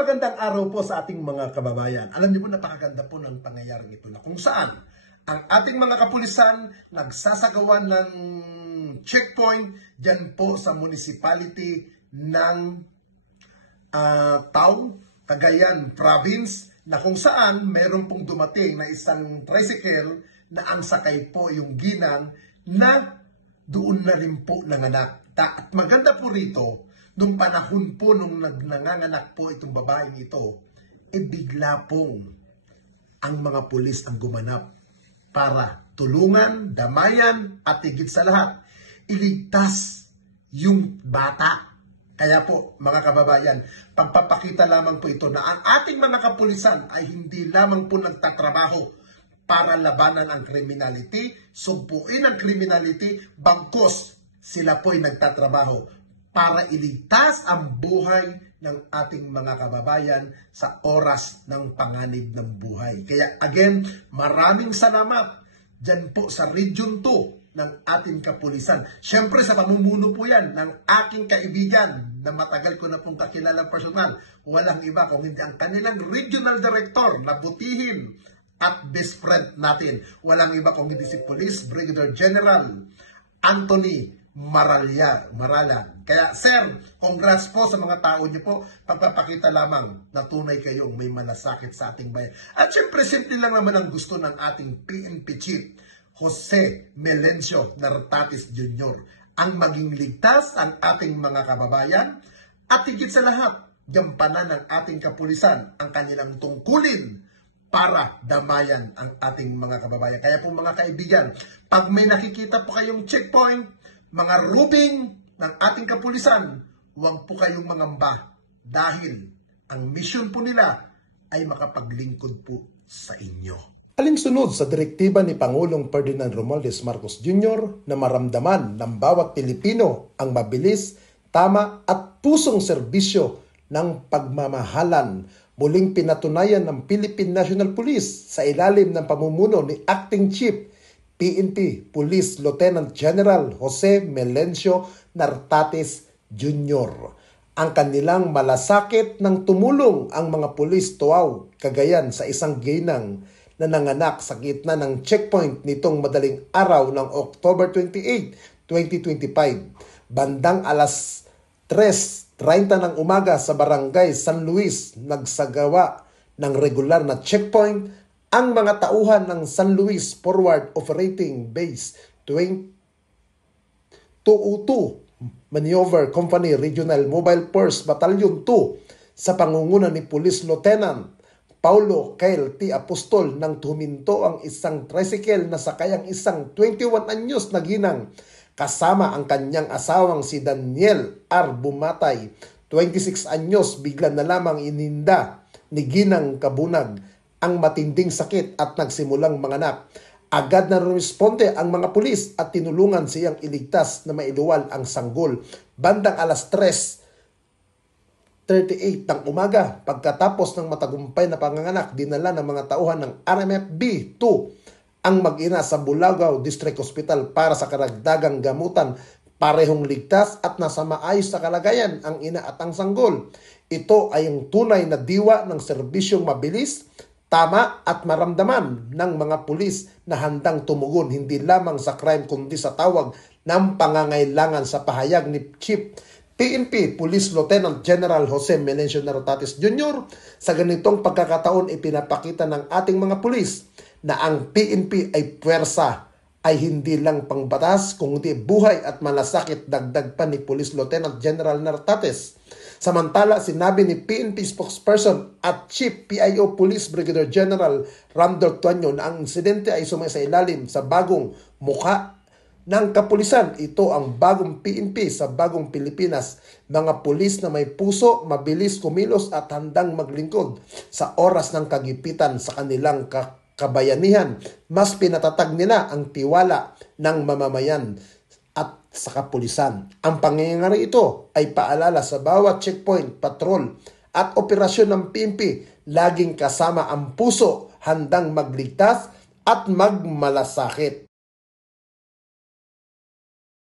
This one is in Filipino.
magandang araw po sa ating mga kababayan. Alam niyo po, napakaganda po ng pangyayaring ito na kung saan ang ating mga kapulisan nagsasagawa ng checkpoint dyan po sa municipality ng Tao, Cagayan Province, na kung saan meron pong dumating na isang tricycle na ang sakay po yung ginang na doon na rin po nanganak. At maganda po rito, nung panahon po nung nanganganak po itong babaeng ito, bigla pong ang mga pulis ang gumanap para tulungan, damayan, at higit sa lahat, iligtas yung bata. Kaya po, mga kababayan, pagpapakita lamang po ito na ang ating mga kapulisan ay hindi lamang po nagtatrabaho para labanan ang criminality, sumpuin ang criminality, bagkus sila po'y nagtatrabaho para iligtas ang buhay ng ating mga kababayan sa oras ng panganib ng buhay. Kaya again, maraming salamat dyan po sa Region 2 ng ating kapulisan. Siyempre sa pamumuno po yan ng aking kaibigan na matagal ko na pong kakilalang personal. Walang iba kung hindi ang kanilang Regional Director na butihin at best friend natin. Walang iba kung hindi si Police Brigadier General Anthony Maralan. Kaya sir, congrats po sa mga tao niyo po, pagpapakita lamang na tunay kayong may malasakit sa ating bayan. At syempre, simple lang naman ang gusto ng ating PNP Chief, Jose Melencio Nartatis Jr. ang maging ligtas ang ating mga kababayan at higit sa lahat, gampanan ng ating kapulisan ang kanilang tungkulin para damayan ang ating mga kababayan. Kaya po mga kaibigan, pag may nakikita po kayong checkpoint, mga rubing ng ating kapulisan, huwag po kayong mangamba dahil ang mission po nila ay makapaglingkod po sa inyo. Alinsunod sa direktiba ni Pangulong Ferdinand Romualdez Marcos Jr. na maramdaman ng bawat Pilipino ang mabilis, tama at pusong serbisyo ng pagmamahalan, muling pinatunayan ng Philippine National Police sa ilalim ng pamumuno ni Acting Chief PNP Police Lieutenant General Jose Melencio Nartatis Jr. Ang kanilang malasakit ng tumulong ang mga pulis Tuaw, Cagayan sa isang ginang na nanganak sa gitna ng checkpoint nitong madaling araw ng October 28, 2025. Bandang alas 3:30 ng umaga sa Barangay San Luis, nagsagawa ng regular na checkpoint ang mga tauhan ng San Luis Forward Operating Base 202 Maneuver Company Regional Mobile Force Battalion 2 sa pangunguna ni Police Lieutenant Paulo Kyle T. Apostol nang tuminto ang isang tricycle na sakayang isang 21 anyos na ginang kasama ang kanyang asawang si Daniel R. Bumatay, 26 anyos, bigla na lamang ininda ni Ginang Kabunag ang matinding sakit at nagsimulang manganak. Agad na responde ang mga pulis at tinulungan siyang iligtas na mailuwal ang sanggol. Bandang alas 3:38 ng umaga, pagkatapos ng matagumpay na panganganak, dinala ng mga tauhan ng RMFB 2 ang mag-ina sa Bulagaw District Hospital para sa karagdagang gamutan. Parehong ligtas at nasa maayos sa kalagayan ang ina at ang sanggol. Ito ay ang tunay na diwa ng serbisyong mabilis, tama at maramdaman ng mga pulis na handang tumugon hindi lamang sa crime kundi sa tawag ng pangangailangan sa pahayag ni Chief PNP Police Lieutenant General Jose Melencio Nartatis Jr. Sa ganitong pagkakataon, ipinapakita ng ating mga pulis na ang PNP ay puwersa, ay hindi lang pangbatas kundi buhay at malasakit, dagdag pa ni Police Lieutenant General Nartatis. Samantala, sinabi ni PNP spokesperson at Chief PIO Police Brigadier General Ramdor Tuanyo na ang insidente ay sumaisailalim sa bagong mukha ng kapulisan. Ito ang bagong PNP sa bagong Pilipinas. Mga pulis na may puso, mabilis kumilos at handang maglingkod sa oras ng kagipitan sa kanilang kabayanihan. Mas pinatatag nila ang tiwala ng mamamayan at sa kapulisan. Ang pangyayari ito ay paalala sa bawat checkpoint, patrol at operasyon ng PNP, laging kasama ang puso, handang magligtas at magmalasakit.